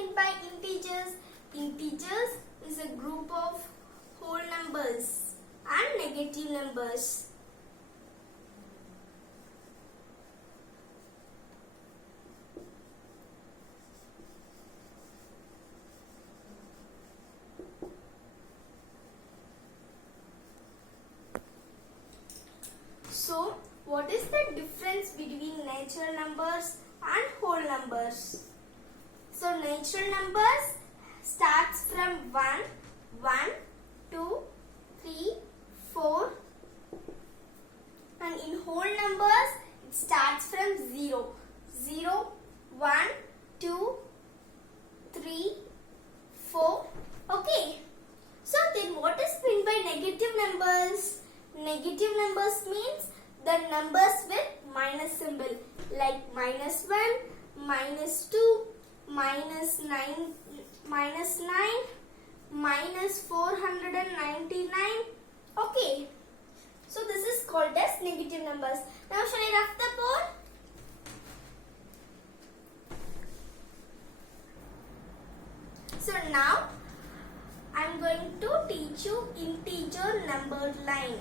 meant by integers? Integers is a group of whole numbers and negative numbers. So, what is the difference between natural numbers and whole numbers? So, natural numbers starts from 1, 1, 2, 3, 4, and in whole numbers it starts from 0, 0, 1, 2, 3, 4. Okay. So, then what is meant by negative numbers? Negative numbers means the numbers with minus symbol like minus 1, minus 2, minus 9, minus 499. Okay. So this is called as negative numbers. Now shall I rough the board? So now I am going to teach you integer numbered line.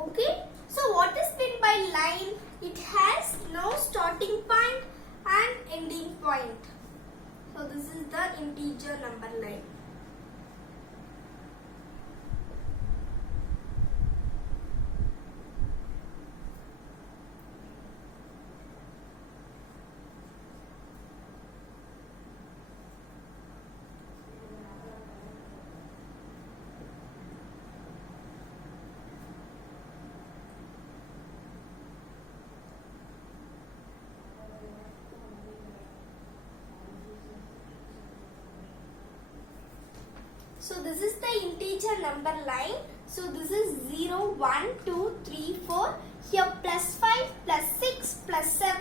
Okay, so what is meant by line? It has no starting point and ending point. So this is the integer number line. So this is the integer number line. So this is 0, 1, 2, 3, 4. Here plus 5, plus 6, plus 7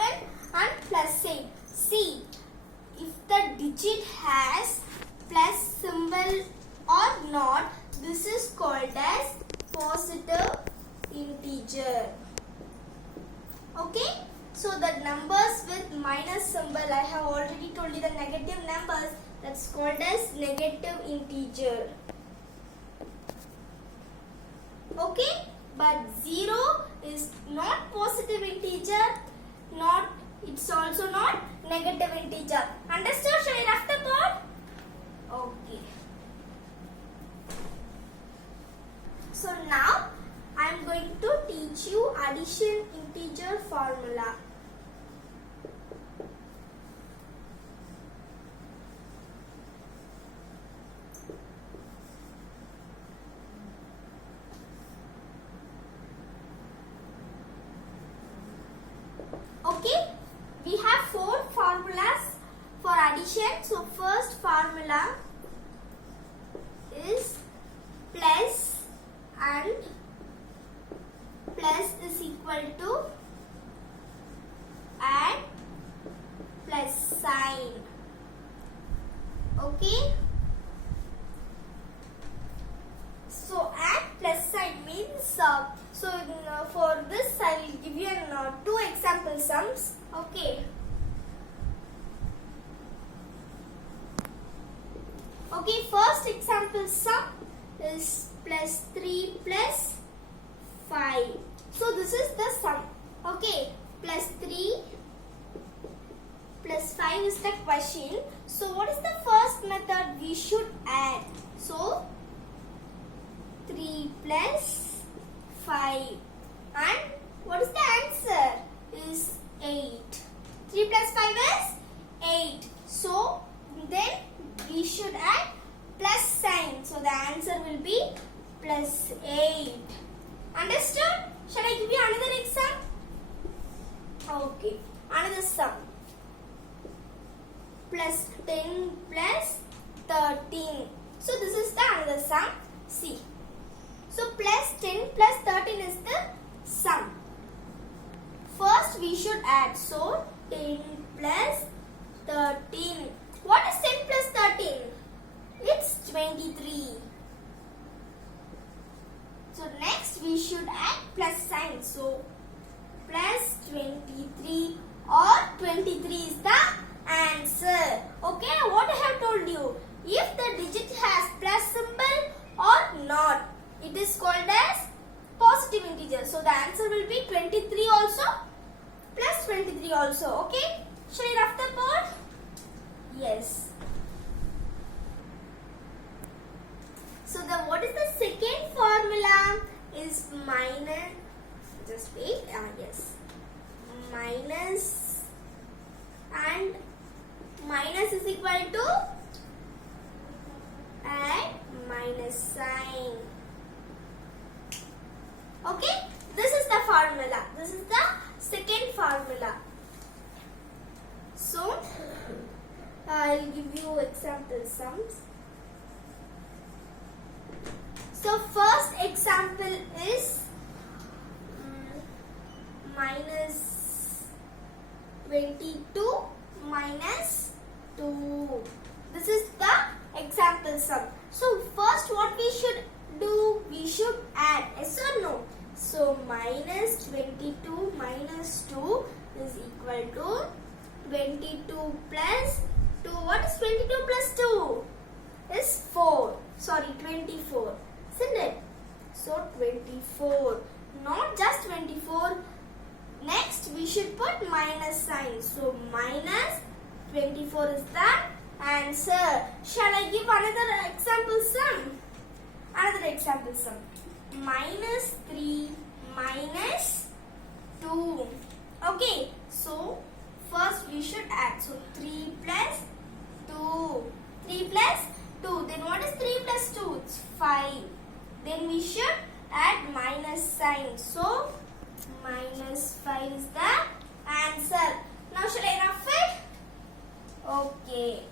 and plus 8. See, if the digit has plus symbol or not, this is called as positive integer. Okay. So the numbers with minus symbol, I have already told you the negative numbers, that's called as negative integer. Okay, but 0 is not positive integer, it's also not negative integer. Understood? Shall I rough the board? Okay. So now I am going to teach you addition integer formula. Okay, we have 4 formulas for addition. So first formula is plus and plus is equal to add plus sign. Okay. So add plus sign means for this I will give you 2 example sums. Okay. Okay, first example sum is plus 3 plus 5. So this is the sum. Okay, plus 3 plus 5 is the question. So what is the first method we should add? So 3 plus 5 and what is the answer? Is 8. 3 plus 5 is 8. So then we should add plus sign. So the answer will be plus 8. Understood? Shall I give you another example? Okay. Another sum. Plus 10 plus 13. So this is the another sum. See. So plus 10 plus 13 is the sum. First we should add. So 10 plus 13. What is 10 plus 13? It's 23. So next we should add plus sign. So also. Okay? Shall I rough the board? Yes. So what is the second formula? Is minus. Just wait. Yes. Minus and minus is equal to add minus sign. Okay, this is the formula. This is the second formula. So I'll give you example sums. So first example is minus 22 minus 2. This is the example sum. So first what we should do, we should add, yes or no? So minus 22 minus 2 is equal to 22 plus 2. What is 22 plus 2? Is 4. Sorry, 24. Isn't it? So 24. Not just 24. Next we should put minus sign. So minus 24 is the answer. Shall I give another example sum? Another example sum. Minus 3 minus 2. Okay. So first we should add. So 3 plus 2. 3 plus 2. Then what is 3 plus 2? It's 5. Then we should add minus sign. So minus 5 is the answer. Now shall I rough it? Okay.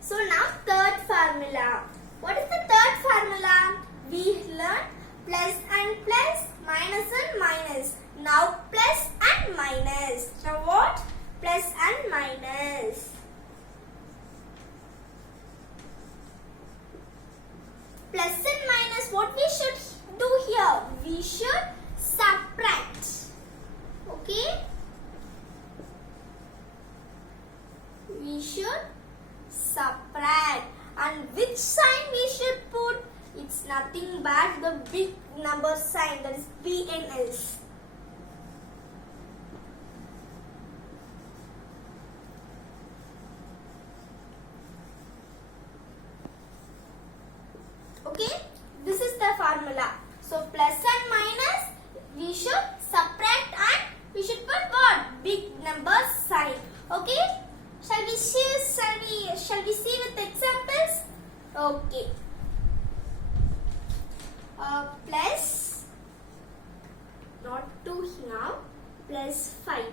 So now third formula. What is the third formula? We learned plus and plus, minus and minus. Now plus and minus. Now what? Plus and minus. Plus and minus, what we should do here? We should subtract. Okay? We should subtract. And which sign we should put? It's nothing but the big number sign, that is BNS. Okay, this is the formula. So plus and minus, we should subtract and we should put what? Big number sign. Okay, shall we see with examples? Okay. Plus, not 2 now, plus 5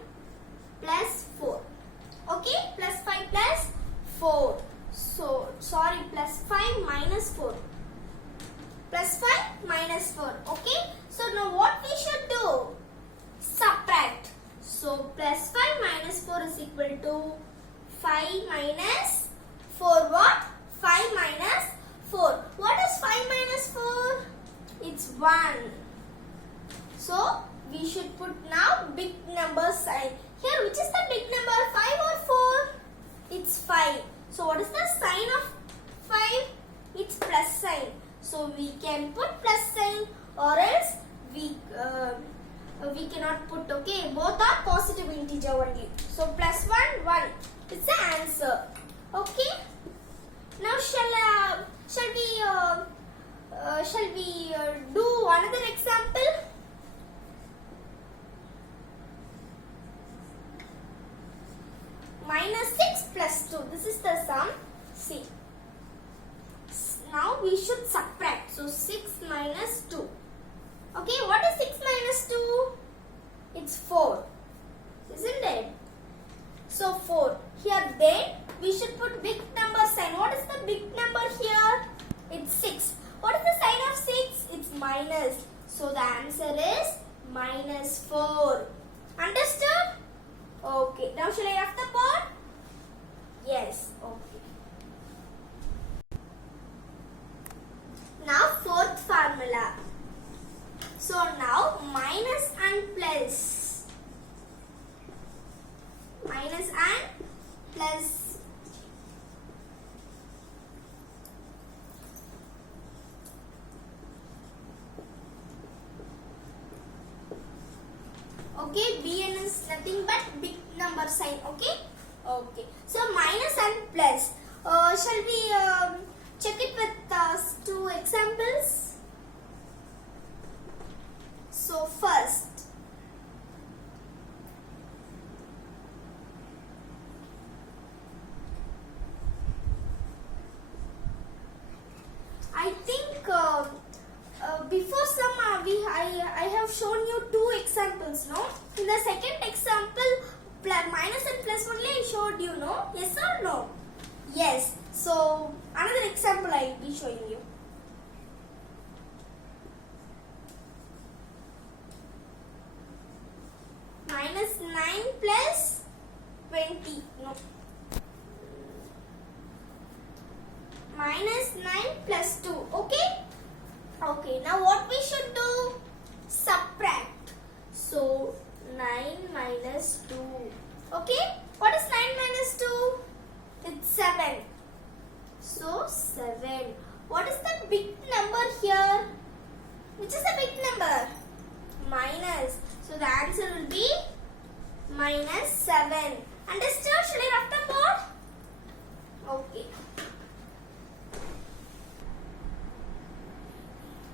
plus 4. Okay, plus 5 plus 4. So sorry, plus 5 minus 4. Plus 5 minus 4. Okay. So now what we should do? Subtract. So plus 5 minus 4 is equal to 5 minus 4. What? 5 minus 4. What is 5 minus 4? It's 1. So we should put now big number sign. Here which is the big number? 5 or 4? It's 5. So what is the sign of 5? It's plus sign. So we can put plus sign or else we cannot put. Okay, both are positive integer only. So plus 1, 1. It's the answer. Okay. Now shall we do another example? Minus 6 plus 2. This is the sum. See. Now we should subtract. So 6 minus 2. Okay, what is 6 minus 2? It's 4. Isn't it? So 4. Here then we should put big number sign. What is the big number here? It's 6. What is the sign of 6? It's minus. So the answer is minus 4. Understood? Okay. Now shall I rough the board? Yes. Okay. Now fourth formula. So now minus and plus. Minus and plus. Okay, Bn is nothing but big number sign. Okay. Okay. So minus and plus. Shall we check it with 2 examples? So first, I think before some I have shown you 2 examples, no? In the second example, minus and plus only I showed you, no? Yes or no? Yes. So another example I will be showing you. Minus 9 plus 20. No. Minus 9 plus 2. Okay? Okay. Now what we should do? Subtract. So 9 minus 2. Okay? What is 9 minus 2? It's 7. So 7. What is the big number here? Which is the big number? Minus. So the answer will be minus 7. Understood? Should I write the board? Okay.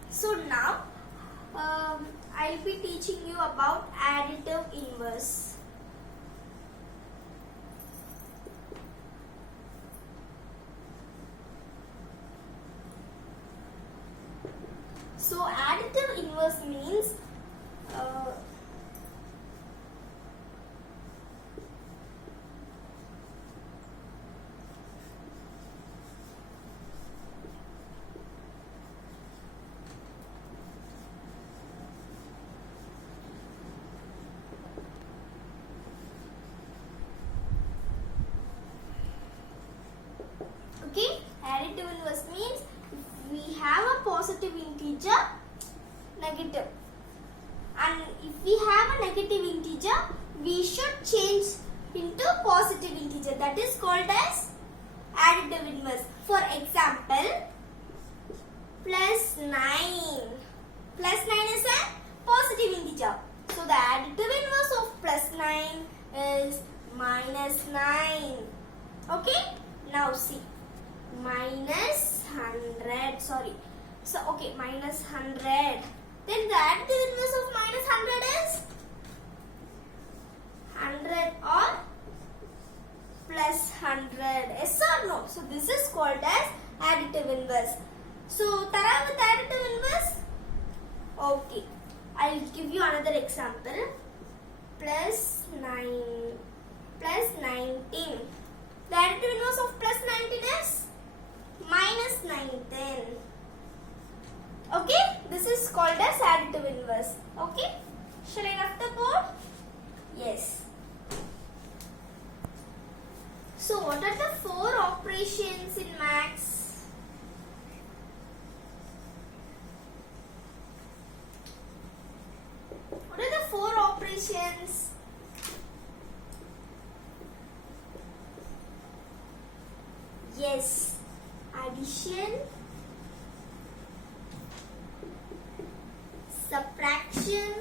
So now I'll be teaching you about additive inverse. So additive inverse means okay, additive inverse means if we have a positive integer, negative, and if we have a negative integer, we should change into positive integer. That is called as additive inverse. For example, plus 9. Plus 9 is a positive integer. So the additive inverse of plus 9 is minus 9. Okay? Now see. Minus 100. Sorry. So okay, minus 100. Then the additive inverse of minus 100 is 100 or plus 100. Yes or no? So this is called as additive inverse. So Tara with additive inverse? Okay. I will give you another example. Plus 9 plus 19. The additive inverse of plus 19 is minus 19. Okay, this is called as additive inverse. Okay, shall I write the board? Yes. So what are the 4 operations in maths? What are the 4 operations? Yes, addition, subtraction,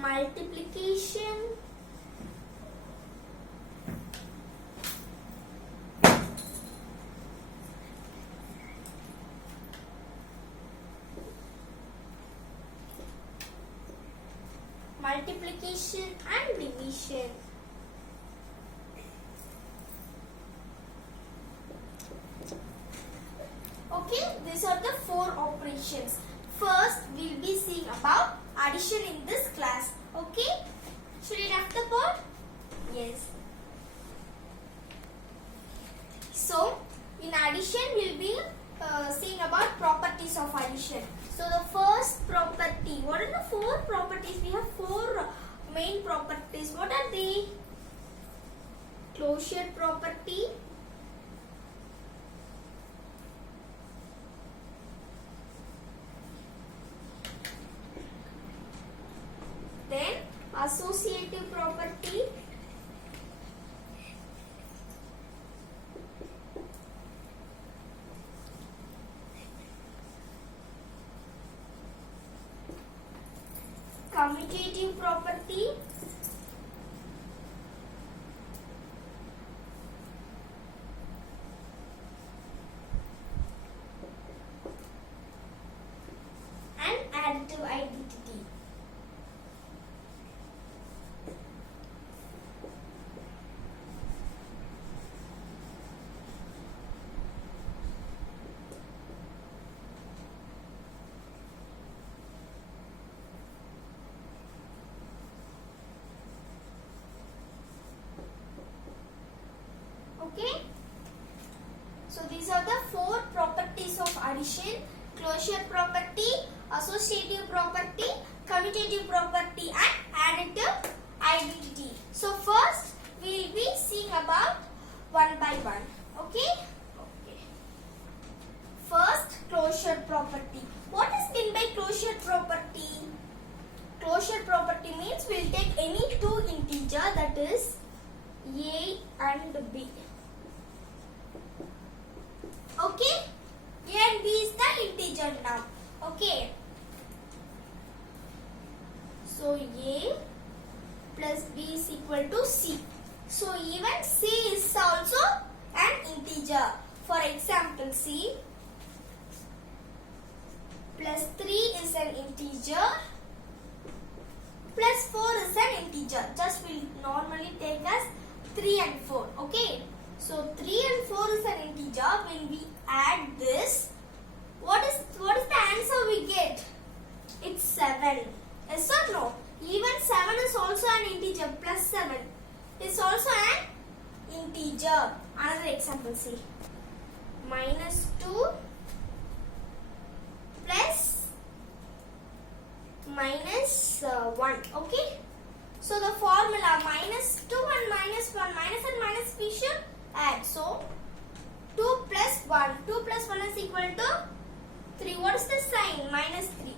multiplication, and division. Okay, these are the 4 operations. First, we will be seeing about addition in this class. Okay, should we write the board? Yes. So, in addition, we will be seeing about properties of addition. So, the first property, what are the 4 properties? We have 4 main properties. What are they? Closure property, then associative property, commutative property. And additive identity. Okay, so these are the four properties of addition: closure property, associative property, commutative property, and additive identity. So first we will be seeing about one by one. Okay. First, closure property. What is meant by closure property? Closure property means we will take any two integer, that is A and B. Okay, A and B is the integer now. Okay, so A plus B is equal to C. So even C is also an integer. For example, C plus 3 is an integer, plus 4 is an integer. Just we normally take as 3 and 4. Okay, so 3 and 4 is an integer. When we add this, what is the answer we get? It's 7. Yes or no? Even 7 is also an integer. Plus 7 is also an integer. Another example, see. Minus 2 plus minus 1. Okay. So the formula minus 2 and minus 1, minus and minus we should add. So 2 plus 1. 2 plus 1 is equal to 3. What is the sign? Minus 3.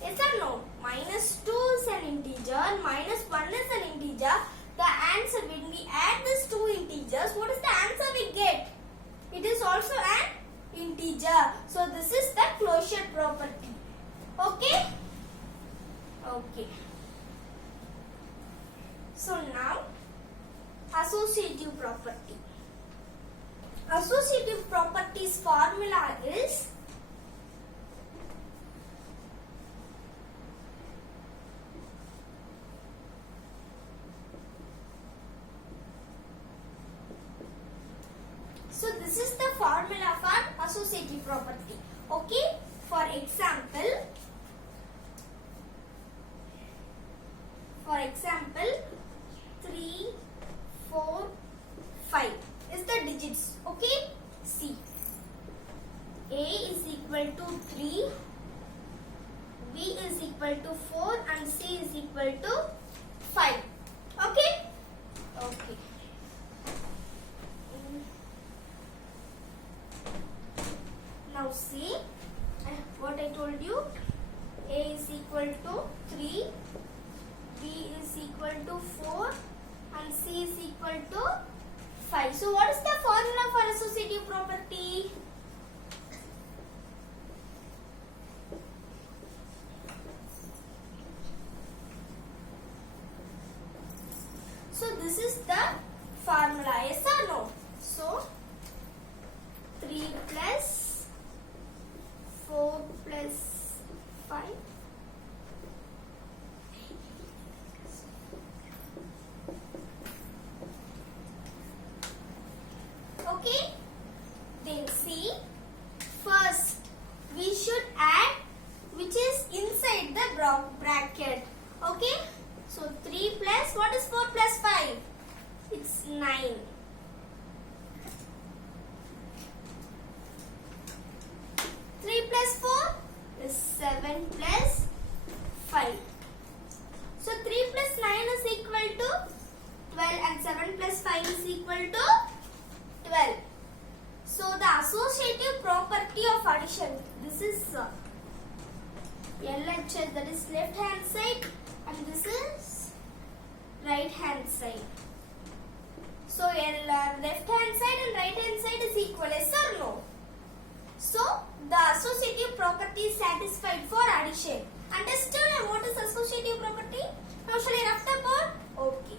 Yes or no? Minus 2 is an integer, minus 1 is an integer. The answer, when we add these two integers, what is the answer we get? It is also an integer. So this is the closure property. Okay? Okay. So now, associative property. Associative property's formula is so this is the formula for associative property. Okay, for example 3, 4, 5 is the digits. Okay, see, A is equal to 3, B is equal to 4 and C is equal to 5. Okay? Okay. Now see what I told you. A is equal to 3, B is equal to 4 and C is equal to 5. So what is the formula for associative property? So this is the formula, yes or no? So 3 plus 4 plus 5. Okay, then see, first we should add which is inside the bracket. Okay, so 3 plus, what is 4 plus 5? It's 9. 3 plus 4 is 7 plus 5. So 3 plus 9 is equal to 12 and 7 plus 5 is equal to 12. So the associative property of addition, this is LHS, that is left hand side, and this is right hand side. So left hand side and right hand side is equal, yes or no? So the associative property is satisfied for addition. Understood what is associative property? Now shall I rough the board? Okay.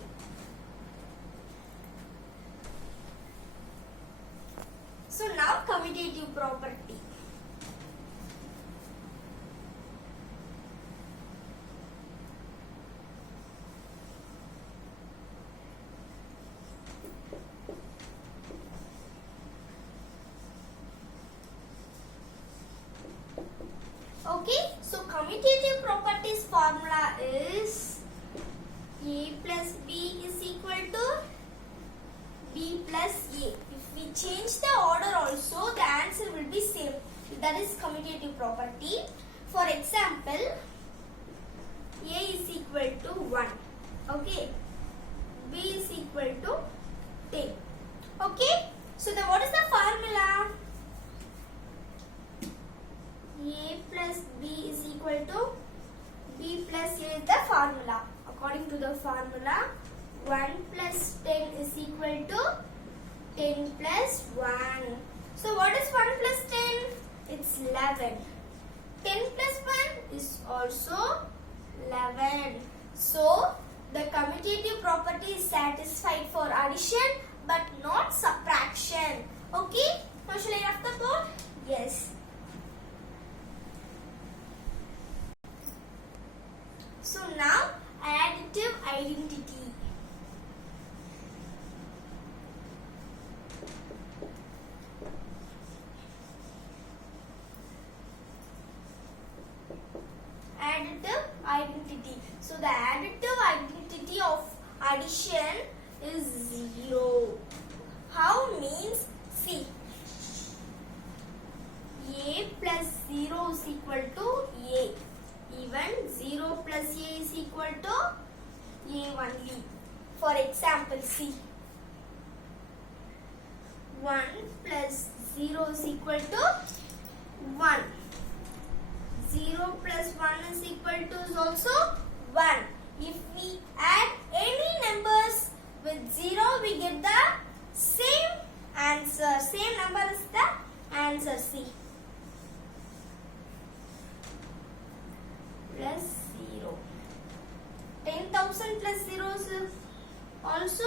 So now commutative property. Okay, so commutative properties formula is A plus B is equal to B plus A. If we change the order also, the answer will be same. That is commutative property. For example, A is equal to 1. Okay, B is equal to 10. Okay, so what is the formula? A plus B is equal to B plus A is the formula. According to the formula, 1 plus 10 is equal to 10 plus 1. So what is 1 plus 10? It's 11. 10 plus 1 is also 11. So the commutative property is satisfied for addition but not subtraction. Okay? Now shall I rough the board? Yes. So now additive identity. Additive identity. So the additive identity of addition is 0. How means? See, A plus 0 is equal to A. Even 0 plus A is equal to A only. For example, see, 1 plus 0 is equal to 1. 0 plus 1 is equal to is also 1. If we add any numbers with 0, we get the same answer. Same number is the answer. See, plus 0. 10,000 plus 0 is also